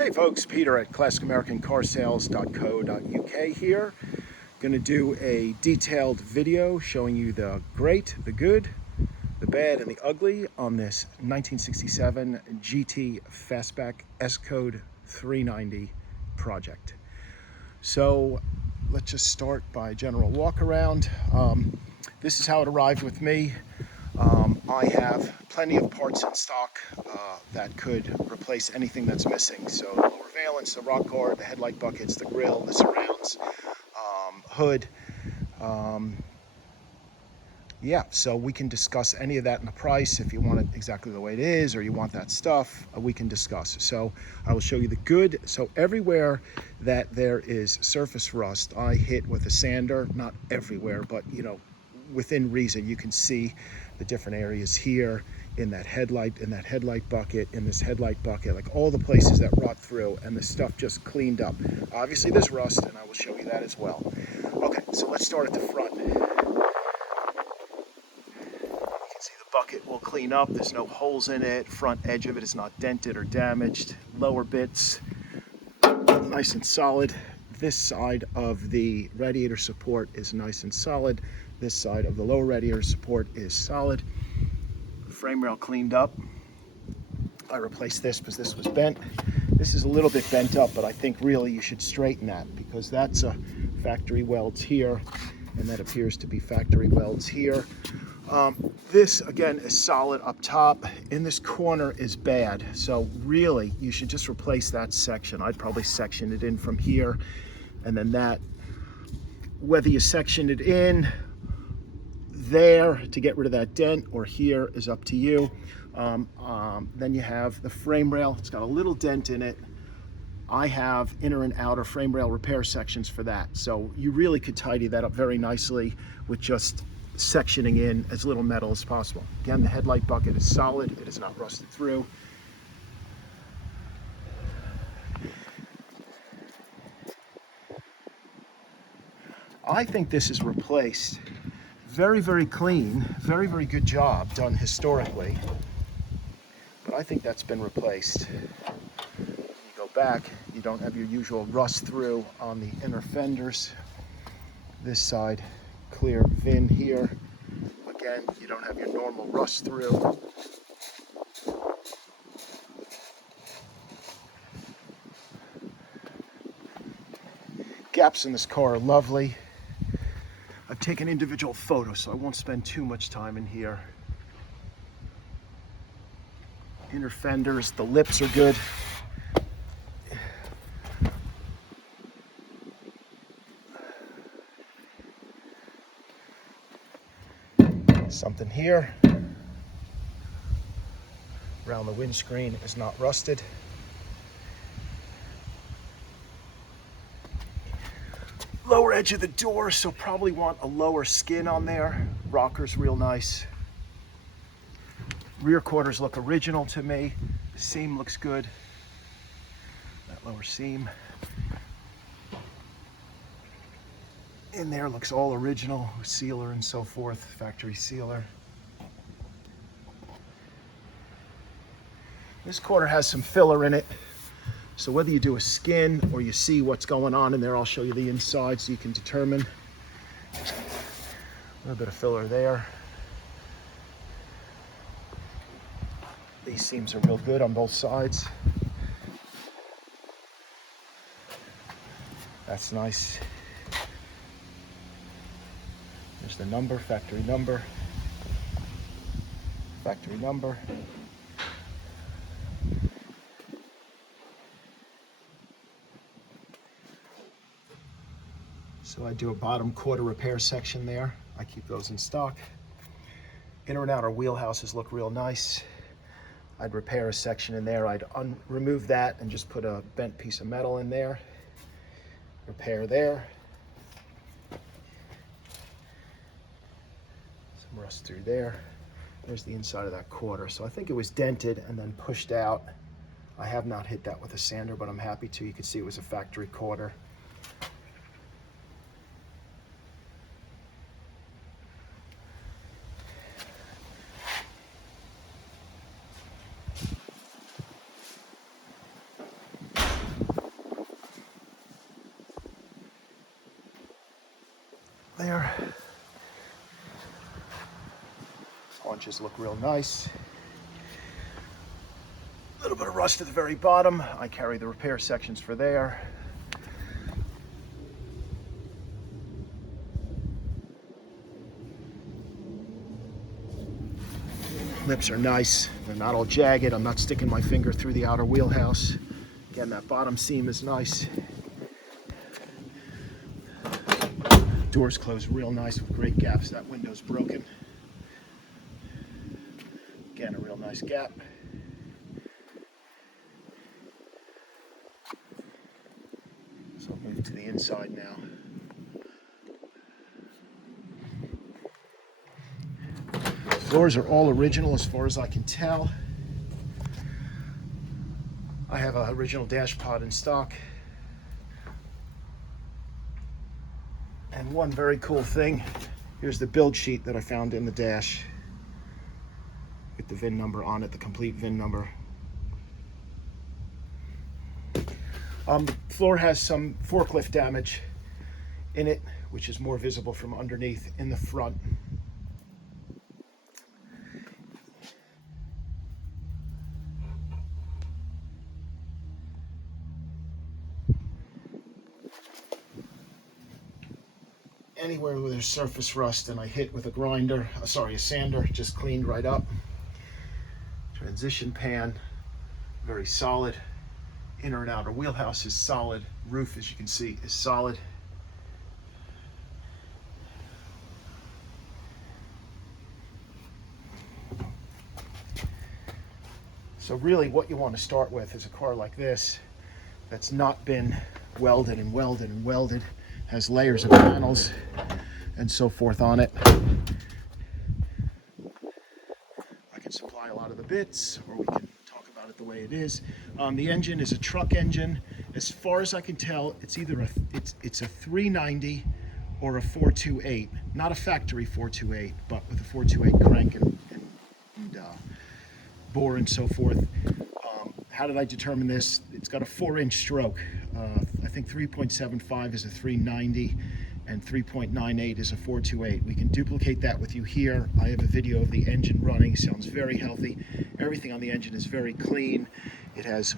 Hey folks, Peter at ClassicAmericanCarSales.co.uk here. Going to do a detailed video showing you the great, the good, the bad, and the ugly on this 1967 GT Fastback S-Code 390 project. So let's just start by general walk around. This is how it arrived with me. I have plenty of parts in stock that could replace anything that's missing. So the lower valence, the rock guard, the headlight buckets, the grille, the surrounds, hood. Yeah, so we can discuss any of that in the price. If you want it exactly the way it is or you want that stuff, we can discuss. So I will show you the good. So everywhere that there is surface rust, I hit with a sander. Not everywhere, but within reason. You can see the different areas here in that headlight bucket, in this headlight bucket, like all the places that rot through, and the stuff just cleaned up. Obviously there's rust, and I will show you that as well. Okay, so let's start at the front. You can see the bucket will clean up. There's no holes in it. Front edge of it is not dented or damaged. Lower bits, nice and solid. This side of the radiator support is nice and solid. This side of the lower radiator support is solid. Frame rail cleaned up. I replaced this because this was bent. This is a little bit bent up, but I think really you should straighten that because that's a factory welds here, and that appears to be factory welds here. This again is solid up top. In this corner is bad, so really you should just replace that section. I'd probably section it in from here, and then that, whether you section it in there to get rid of that dent or here is up to you. Then you have the frame rail. It's got a little dent in it. I have inner and outer frame rail repair sections for that, so you really could tidy that up very nicely with just sectioning in as little metal as possible. Again, the headlight bucket is solid. It is not rusted through. I think this is replaced. Very, very clean, very, very good job done historically. But I think that's been replaced. When you go back, you don't have your usual rust through on the inner fenders. This side, clear VIN here. Again, you don't have your normal rust through. Gaps in this car are lovely. I've taken individual photos, so I won't spend too much time in here. Inner fenders, the lips are good. Something here. Around the windscreen is not rusted. Lower edge of the door, so probably want a lower skin on there. Rocker's real nice. Rear quarters look original to me. The seam looks good. That lower seam in there looks all original, sealer and so forth, factory sealer. This quarter has some filler in it. So whether you do a skin or you see what's going on in there, I'll show you the inside so you can determine. A little bit of filler there. These seams are real good on both sides. That's nice. There's the number, factory number. Factory number. So I do a bottom quarter repair section there. I keep those in stock. Inner and outer wheelhouses look real nice. I'd repair a section in there. I'd remove that and just put a bent piece of metal in there. Repair there. Some rust through there. There's the inside of that quarter. So I think it was dented and then pushed out. I have not hit that with a sander, but I'm happy to. You can see it was a factory quarter. there. Haunches look real nice. A little bit of rust at the very bottom. I carry the repair sections for there. Lips are nice. They're not all jagged. I'm not sticking my finger through the outer wheelhouse. Again, that bottom seam is nice. Doors close real nice with great gaps. That window's broken. Again, a real nice gap. So I'll move to the inside now. Doors are all original as far as I can tell. I have an original dash pod in stock. And one very cool thing, here's the build sheet that I found in the dash with the VIN number on it, the complete VIN number. The floor has some forklift damage in it, which is more visible from underneath in the front. Anywhere where there's surface rust and I hit with a grinder, a sander, just cleaned right up. Transition pan, very solid. Inner and outer wheelhouse is solid. Roof, as you can see, is solid. So really what you want to start with is a car like this that's not been welded and welded and welded, has layers of panels and so forth on it. I can supply a lot of the bits, or we can talk about it the way it is. The engine is a truck engine. As far as I can tell, it's either it's a 390 or a 428. Not a factory 428, but with a 428 crank and bore and so forth. How did I determine this? It's got a 4-inch stroke. I think 3.75 is a 390 and 3.98 is a 428. We can duplicate that with you here. I have a video of the engine running. Sounds very healthy. Everything on the engine is very clean. It has,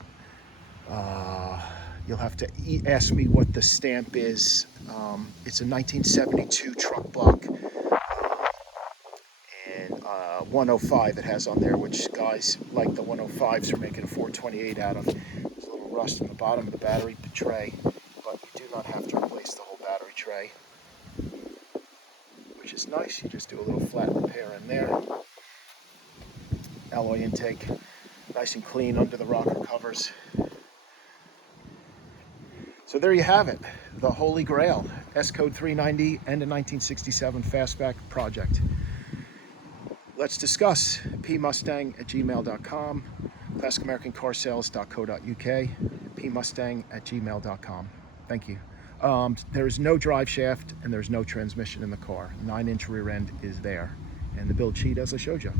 you'll have to ask me what the stamp is. It's a 1972 truck block. 105 it has on there, which guys like the 105s are making a 428 out of. There's a little rust in the bottom of the battery tray, but you do not have to replace the whole battery tray, which is nice. You just do a little flat repair in there. Alloy intake, nice and clean under the rocker covers. So there you have it, the Holy Grail, S-Code 390 and a 1967 fastback project. Let's discuss. pmustang@gmail.com, classicamericancarsales.co.uk, pmustang@gmail.com. Thank you. There is no drive shaft and there's no transmission in the car. 9-inch rear end is there. And the build sheet, as I showed you.